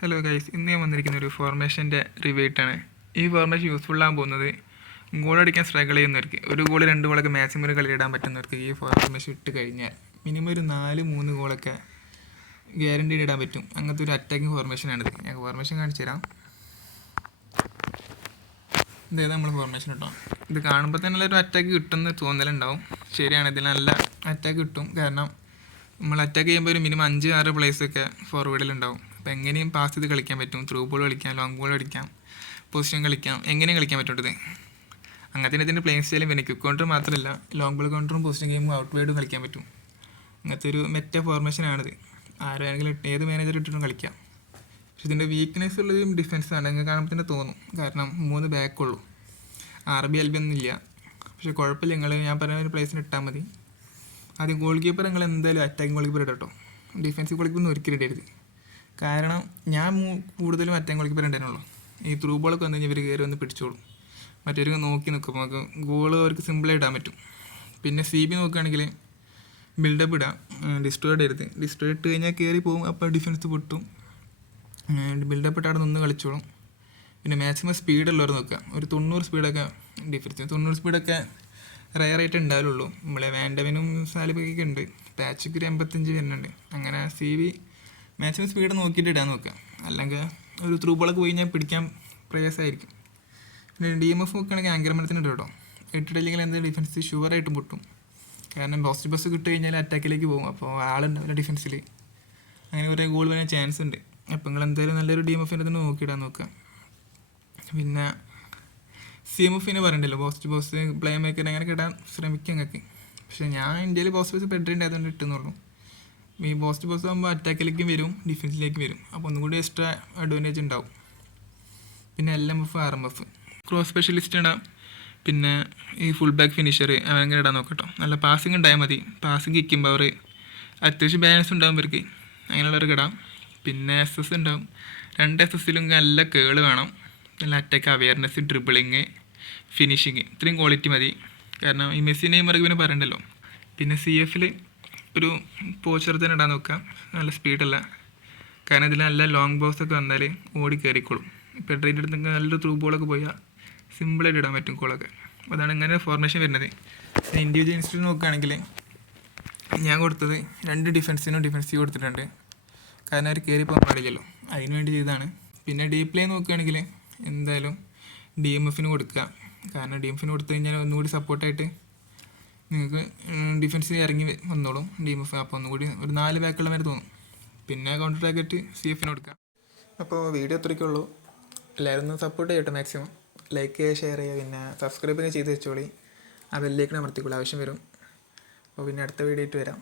Hello guys, ഇന്ന് ഞാൻ വന്നിരിക്കുന്ന ഒരു ഫോർമേഷൻ്റെ റിവ്യൂട്ടാണ്. ഈ ഫോർമേഷൻ യൂസ്ഫുള്ളാകാൻ പോകുന്നത് ഗോൾ അടിക്കാൻ സ്ട്രഗിൾ ചെയ്യുന്നവർക്ക്, ഒരു ഗോൾ 2 ഗോളൊക്കെ മാക്സിമം ഒരു കളിയിടാൻ പറ്റുന്നവർക്ക് ഈ ഫോർമേഷൻ ഇട്ട് കഴിഞ്ഞാൽ മിനിമം ഒരു 4-3 ഗോളൊക്കെ ഗ്യാരണ്ടി ഇടാൻ പറ്റും. അങ്ങനത്തെ ഒരു അറ്റാക്കിംഗ് ഫോർമേഷനാണിത്. ഞാൻ ഫോർമേഷൻ കാണിച്ചു തരാം. ഇതേതാ നമ്മൾ ഫോർമേഷൻ കേട്ടോ. ഇത് കാണുമ്പോൾ തന്നെ ഒരു അറ്റാക്ക് കിട്ടുമെന്ന് തോന്നലുണ്ടാവും. ശരിയാണ്, ഇതിൽ നല്ല അറ്റാക്ക് കിട്ടും. കാരണം നമ്മൾ അറ്റാക്ക് ചെയ്യുമ്പോൾ ഒരു മിനിമം 5-6 പ്ലേസൊക്കെ ഫോർവേഡിലുണ്ടാവും. അപ്പോൾ എങ്ങനെയും പാസ് ചെയ്ത് കളിക്കാൻ പറ്റും. ത്രൂ ബോൾ കളിക്കാം, ലോങ് ബോൾ കളിക്കാം, പൊസിഷൻ കളിക്കാം, എങ്ങനെയും കളിക്കാൻ പറ്റുന്നത്. അങ്ങനത്തെ ഇതിൻ്റെ പ്ലേയിങ് സ്റ്റൈലും പിന്നെ ക്വിക്ക് കൗണ്ടർ മാത്രമല്ല, ലോങ് ബോൾ കൗണ്ടറും പൊസിഷൻ ഗെയിമും ഔട്ട് വൈഡും കളിക്കാൻ പറ്റും. അങ്ങനത്തെ ഒരു മെറ്റ ഫോർമേഷനാണിത്. ആരെങ്കിലും ഏത് മാനേജർ ഇട്ടിട്ടും കളിക്കാം. പക്ഷെ ഇതിൻ്റെ വീക്ക്നെസ് ഉള്ളൊരു ഡിഫൻസാണ്. നിങ്ങൾക്ക് കാണുമ്പോൾ തന്നെ തോന്നും. കാരണം 3 ബാക്കുള്ളൂ, RB LB ഒന്നുമില്ല. പക്ഷേ കുഴപ്പമില്ല, ഞാൻ പറയുന്ന ഒരു പ്ലേസിന് ഇട്ടാൽ മതി. ആദ്യം ഗോൾ കീപ്പർ നിങ്ങൾ എന്തായാലും അറ്റാക്കിംഗ് ഗോൾ കീപ്പർ ഇട്ടോ. ഡിഫൻസീവ് ഗോൾ കീപ്പർ ഒന്നും ഒരിക്കലും ഇടരുത്. കാരണം ഞാൻ കൂടുതലും അറ്റാക്കിംഗ് ഗോൾ കീപ്പർ ഉണ്ടായിരുന്നുള്ളൂ. ഈ ത്രൂ ബോളൊക്കെ വന്നു കഴിഞ്ഞാൽ ഇവർ കയറി ഒന്ന് പിടിച്ചോളും. മറ്റൊരു നോക്കി നിൽക്കും, നമുക്ക് ഗോൾ അവർക്ക് സിമ്പിളായി ഇടാൻ പറ്റും. പിന്നെ CB നോക്കുകയാണെങ്കിൽ ബിൽഡപ്പ് ഇടാം, ഡിസ്ട്രോയ് ഇടരുത്. ഡിസ്ട്രോയ് ഇട്ട് കഴിഞ്ഞാൽ കയറി പോകും, അപ്പോൾ ഡിഫൻസ് പൊട്ടും. ബിൽഡപ്പ് ഇട്ട് അവിടെ നിന്ന് കളിച്ചോളും. പിന്നെ മാക്സിമം സ്പീഡുള്ളവർ നോക്കുക. ഒരു 90 സ്പീഡൊക്കെ ഡിഫൻസ്, 90 സ്പീഡൊക്കെ റയറായിട്ട് ഉണ്ടാവുള്ളൂ. നമ്മളെ വാൻഡവനും സാലിബൊക്കെ ഉണ്ട്. പാച്ചയ്ക്ക് ഒരു 85 വരുന്നുണ്ട്. അങ്ങനെ CB മാക്സിമം സ്പീഡ് നോക്കിയിട്ട് ഇടാൻ നോക്കുക. അല്ലെങ്കിൽ ഒരു ത്രൂ ബോളൊക്കെ പോയി കഴിഞ്ഞാൽ പിടിക്കാൻ പ്രയാസമായിരിക്കും. പിന്നെ DMF നോക്കുകയാണെങ്കിൽ ആങ്കർമനത്തിന് ഇട്ട് കേട്ടോ. ഇട്ടിട്ടില്ലെങ്കിൽ എന്തെങ്കിലും ഡിഫൻസ് ഷുവറായിട്ടും പൊട്ടും. കാരണം പോസ്റ്റ് ബസ് കിട്ടി കഴിഞ്ഞാൽ അറ്റാക്കിലേക്ക് പോകും. അപ്പോൾ ആളുണ്ടാവില്ല ഡിഫൻസിൽ. അങ്ങനെ കുറേ ഗോൾ വരാൻ ചാൻസ് ഉണ്ട്. അപ്പോൾ നിങ്ങൾ എന്തായാലും നല്ലൊരു DMFിൻ്റെ തന്നെ നോക്കിയിടാൻ നോക്കുക. പിന്നെ CMFിനെ പറയണ്ടല്ലോ, പോസ്റ്റ് പ്ലേ മേക്കർ അങ്ങനെ ഇടാൻ ശ്രമിക്കുക നിങ്ങൾക്ക്. പക്ഷേ ഞാൻ ഇന്ത്യയിൽ പോസ്റ്റ് പെഡ്രിൻ്റെ അതുകൊണ്ട് ഇട്ടെന്നുള്ളൂ. ഈ പോസ്റ്റ് ആകുമ്പോൾ അറ്റാക്കിലേക്കും വരും, ഡിഫൻസിലേക്കും വരും. അപ്പോൾ ഒന്നും കൂടി എക്സ്ട്രാ അഡ്വാൻറ്റേജ് ഉണ്ടാവും. പിന്നെ LMF RMF ക്രോസ് സ്പെഷ്യലിസ്റ്റ് ഇടാം. പിന്നെ ഈ ഫുൾ ബാക്ക് ഫിനിഷർ അങ്ങനെ ഇടാൻ നോക്കട്ടോ. നല്ല പാസിങ് ഉണ്ടായാൽ മതി. പാസിങ് കിക്കുമ്പോൾ അവർ അത്യാവശ്യം ബാലൻസ് ഉണ്ടാകും ഇവർക്ക്, അങ്ങനെയുള്ളവർക്ക് ഇടാം. പിന്നെ SS ഉണ്ടാവും. 2 SSലും നല്ല കേള് വേണം. നല്ല അറ്റാക്ക് അവെയർനെസ്, ഡ്രിബിളിങ്, ഫിനിഷിങ്, ഇത്രയും ക്വാളിറ്റി മതി. കാരണം ഈ മെസ്സിനെയും മറുകിനെ പറയണ്ടല്ലോ. പിന്നെ CFൽ ഒരു പോച്ചർ തന്നെ ഇടാൻ നോക്കാം. നല്ല സ്പീഡല്ല. കാരണം ഇതിൽ നല്ല ലോങ് ബോക്സൊക്കെ വന്നാൽ ഓടി കയറിക്കോളും. ഇപ്പോൾ ട്രെയിൻ എടുത്തെങ്കിൽ നല്ലൊരു ത്രൂ ബോളൊക്കെ പോയാൽ സിമ്പിളായിട്ട് ഇടാൻ പറ്റും കോളൊക്കെ. അതാണ് ഇങ്ങനെ ഫോർമേഷൻ വരുന്നത്. ഇൻഡിവിജ്വൽ ഇൻസ്റ്റിറ്റ്യൂട്ട് നോക്കുകയാണെങ്കിൽ ഞാൻ കൊടുത്തത് 2 ഡിഫൻസിനും ഡിഫൻസീവ് കൊടുത്തിട്ടുണ്ട്. കാരണം അവർ കയറി പോകാൻ പാടില്ലല്ലോ, അതിന് വേണ്ടി ചെയ്തതാണ്. പിന്നെ ഡീപ് പ്ലേ നോക്കുകയാണെങ്കിൽ എന്തായാലും DMFിന് കൊടുക്കുക. കാരണം DMFിന് കൊടുത്തു കഴിഞ്ഞാൽ ഒന്നുകൂടി സപ്പോർട്ടായിട്ട് നിങ്ങൾക്ക് ഡിഫൻസ് ഇറങ്ങി വന്നോളും DMF. അപ്പോൾ ഒന്നുകൂടി ഒരു 4 ബാക്കുള്ള മാതിരി തോന്നും. പിന്നെ കൗണ്ടർ ടാർഗറ്റ് CFിന് കൊടുക്കാം. അപ്പോൾ വീഡിയോ അത്രയ്ക്കുള്ളൂ. എല്ലാവരും ഒന്ന് സപ്പോർട്ട് ചെയ്യട്ടെ. മാക്സിമം ലൈക്ക് ചെയ്യുക, ഷെയർ ചെയ്യുക, പിന്നെ സബ്സ്ക്രൈബ് ചെയ്ത് വെച്ചോളി. ആ ബെല്ലിലേക്ക് അമർത്തിക്കോളൂ, ആവശ്യം വരും. അപ്പോൾ പിന്നെ അടുത്ത വീഡിയോ ആയിട്ട് വരാം.